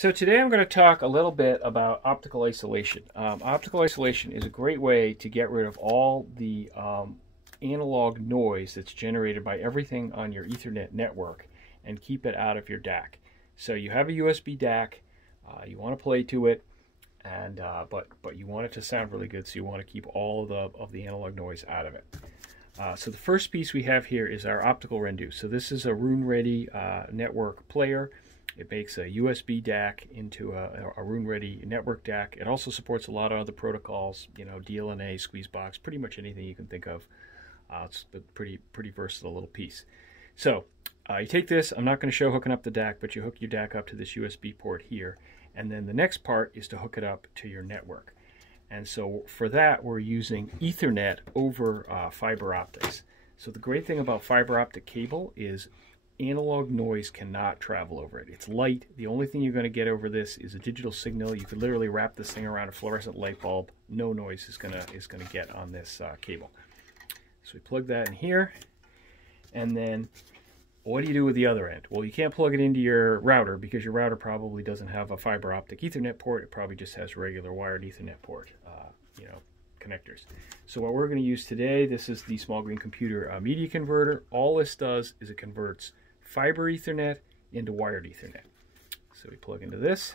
So today I'm going to talk a little bit about optical isolation. Optical isolation is a great way to get rid of all the analog noise that's generated by everything on your Ethernet network and keep it out of your DAC. So you have a USB DAC, you want to play to it, and but you want it to sound really good, so you want to keep all of the analog noise out of it. So the first piece we have here is our opticalRendu. So this is a room-ready network player. It makes a USB DAC into a room-ready network DAC. It also supports a lot of other protocols, you know, DLNA, Squeezebox, pretty much anything you can think of. It's a pretty versatile little piece. So you take this. I'm not going to show hooking up the DAC, but you hook your DAC up to this USB port here. And then the next part is to hook it up to your network. And so for that, we're using Ethernet over fiber optics. So the great thing about fiber optic cable is analog noise cannot travel over it. It's light. The only thing you're going to get over this is a digital signal. You could literally wrap this thing around a fluorescent light bulb. No noise is going to get on this cable. So we plug that in here, and then what do you do with the other end? Well, you can't plug it into your router because your router probably doesn't have a fiber optic Ethernet port. It probably just has regular wired Ethernet port, connectors. So what we're going to use today, this is the small green computer media converter. All this does is it converts fiber Ethernet into wired Ethernet. So we plug into this,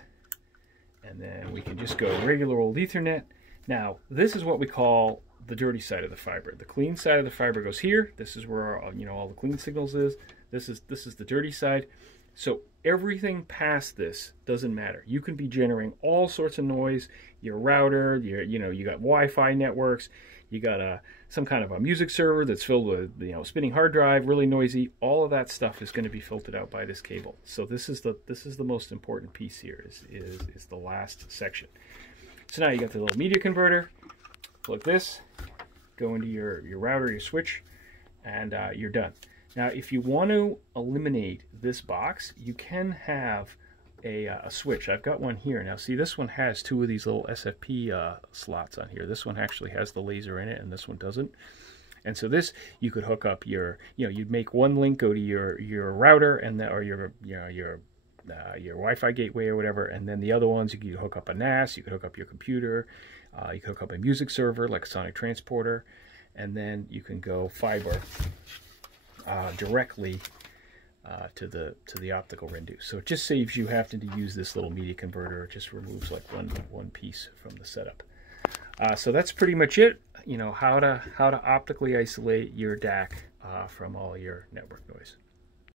and then we can just go regular old Ethernet. Now, this is what we call the dirty side of the fiber. The clean side of the fiber goes here. This is where all the clean signals is. This is the dirty side. So everything past this doesn't matter. You can be generating all sorts of noise. Your router, you got Wi-Fi networks, you got some kind of a music server that's filled with spinning hard drive, really noisy. All of that stuff is going to be filtered out by this cable. So this is the most important piece here. Is the last section. So now you got the little media converter. Plug this, go into your router, your switch, and you're done. Now, if you want to eliminate this box, you can have a switch. I've got one here. Now, see, this one has two of these little SFP slots on here. This one actually has the laser in it, and this one doesn't. And so this, you could hook up you'd make one link go to your router or your Wi-Fi gateway or whatever, and then the other ones you could hook up a NAS, you could hook up your computer, you could hook up a music server like a sonic transporter, and then you can go fiber directly to the opticalRendu. So it just saves you having to use this little media converter. It just removes like one piece from the setup. So that's pretty much it. How to optically isolate your DAC from all your network noise.